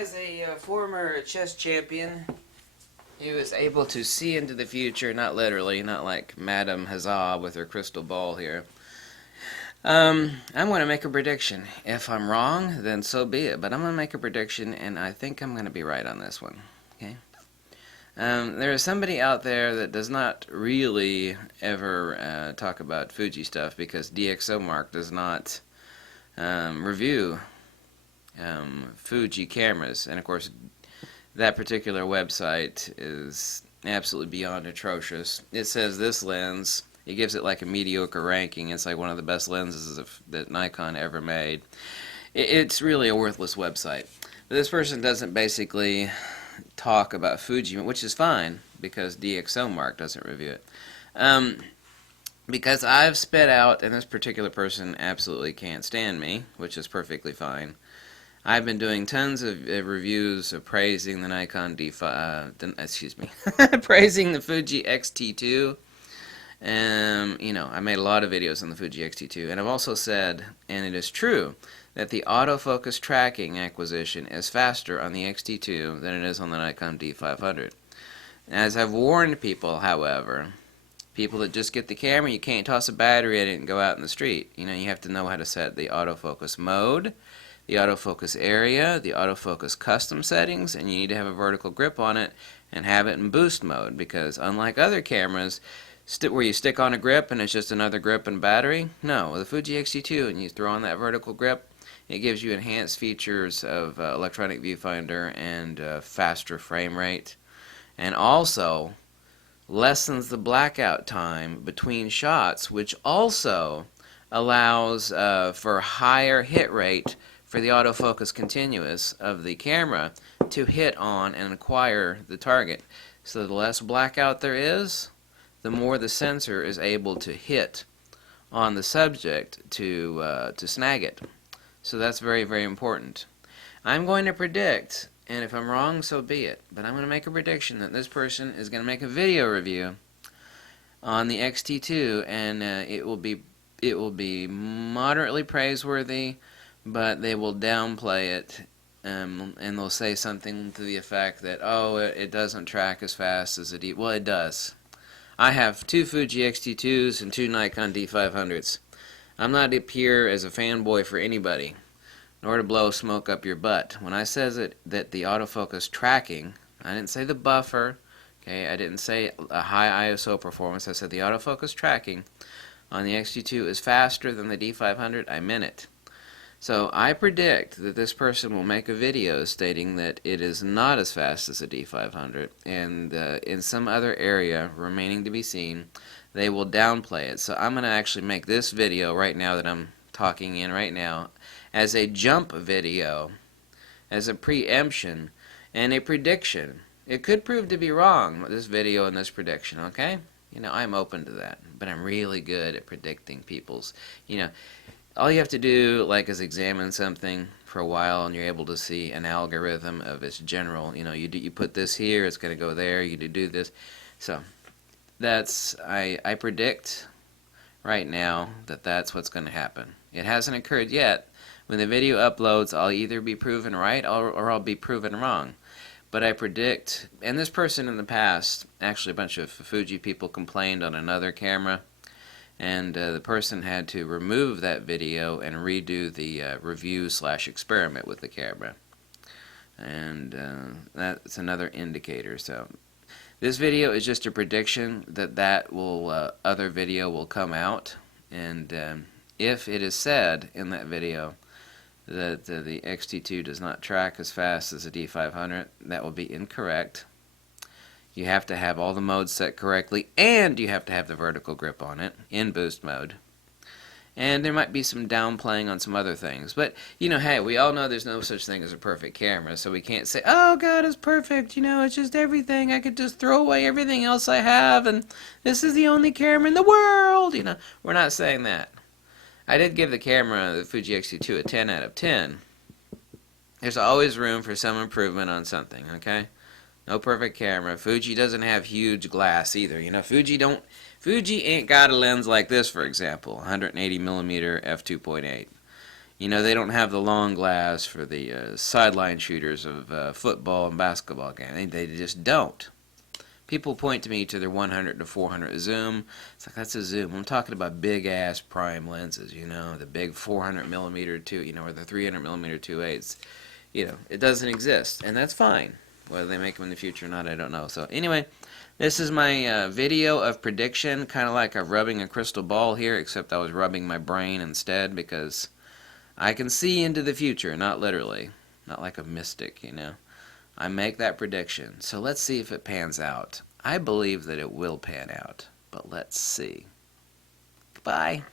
as a former chess champion who is able to see into the future, not literally, not like Madame Huzzah with her crystal ball here, I'm going to make a prediction. If I'm wrong, then so be it. But I'm going to make a prediction, and I think I'm going to be right on this one. Okay. There is somebody out there that does not really ever talk about Fuji stuff because DxOMark does not review Fuji cameras, and of course that particular website is absolutely beyond atrocious. It says this lens, it gives it like a mediocre ranking. It's like one of the best lenses that Nikon ever made. It's really a worthless website. But this person doesn't basically talk about Fuji, which is fine because DxOMark doesn't review it. Because I've spit out, and this particular person absolutely can't stand me, which is perfectly fine. I've been doing tons of reviews of praising the Nikon praising the Fuji X-T2. You know, I made a lot of videos on the Fuji X-T2, and I've also said, and it is true, that the autofocus tracking acquisition is faster on the X-T2 than it is on the Nikon D500. As I've warned people, however, people that just get the camera, you can't toss a battery at it and go out in the street. You know, you have to know how to set the autofocus mode, the autofocus area, the autofocus custom settings, and you need to have a vertical grip on it and have it in boost mode, because unlike other cameras where you stick on a grip and it's just another grip and battery, no, with the Fuji X-T2 and you throw on that vertical grip, it gives you enhanced features of electronic viewfinder and faster frame rate, and also lessens the blackout time between shots, which also allows for higher hit rate for the autofocus continuous of the camera to hit on and acquire the target. So the less blackout there is, the more the sensor is able to hit on the subject to snag it. So that's very, very important. I'm going to predict, and if I'm wrong, so be it, but I'm going to make a prediction that this person is going to make a video review on the X-T2, and it will be moderately praiseworthy, but they will downplay it, and they'll say something to the effect that, oh, it doesn't track as fast as a D. Well, it does. I have 2 Fuji X-T2s and 2 Nikon D500s. I'm not up here as a fanboy for anybody, nor to blow smoke up your butt. When I says that the autofocus tracking, I didn't say the buffer, okay, I didn't say a high ISO performance, I said the autofocus tracking on the X-T2 is faster than the D500, I meant it. So I predict that this person will make a video stating that it is not as fast as a D500, and in some other area remaining to be seen, they will downplay it. So I'm going to actually make this video right now that I'm talking in right now as a jump video, as a preemption, and a prediction. It could prove to be wrong, this video and this prediction, okay? You know, I'm open to that, but I'm really good at predicting people's, you know, all you have to do, like, is examine something for a while, and you're able to see an algorithm of its general, you know, you put this here, it's going to go there, you do this. So that's, I predict right now that that's what's going to happen. It hasn't occurred yet. When the video uploads, I'll either be proven right or I'll be proven wrong. But I predict, and this person in the past, actually a bunch of Fuji people complained on another camera, and the person had to remove that video and redo the review/experiment with the camera. And that's another indicator. So this video is just a prediction that other video will come out, and if it is said in that video that the X-T2 does not track as fast as the D500, that will be incorrect. You have to have all the modes set correctly, and you have to have the vertical grip on it in boost mode. And there might be some downplaying on some other things. But, you know, hey, we all know there's no such thing as a perfect camera, so we can't say, oh, God, it's perfect, you know, it's just everything. I could just throw away everything else I have, and this is the only camera in the world. You know, we're not saying that. I did give the camera, the Fuji X-T2, a 10 out of 10. There's always room for some improvement on something, okay? No perfect camera. Fuji doesn't have huge glass either. You know, Fuji ain't got a lens like this, for example, 180mm f2.8. You know, they don't have the long glass for the sideline shooters of football and basketball games. They just don't. People point to me to their 100 to 400 zoom. It's like, that's a zoom. I'm talking about big ass prime lenses, you know, the big 400 millimeter or the 300 millimeter 2.8s. You know, it doesn't exist, and that's fine. Whether they make them in the future or not, I don't know. So anyway, this is my video of prediction, kind of like I'm rubbing a crystal ball here, except I was rubbing my brain instead, because I can see into the future, not literally, not like a mystic, you know. I make that prediction, so let's see if it pans out. I believe that it will pan out, but let's see. Goodbye.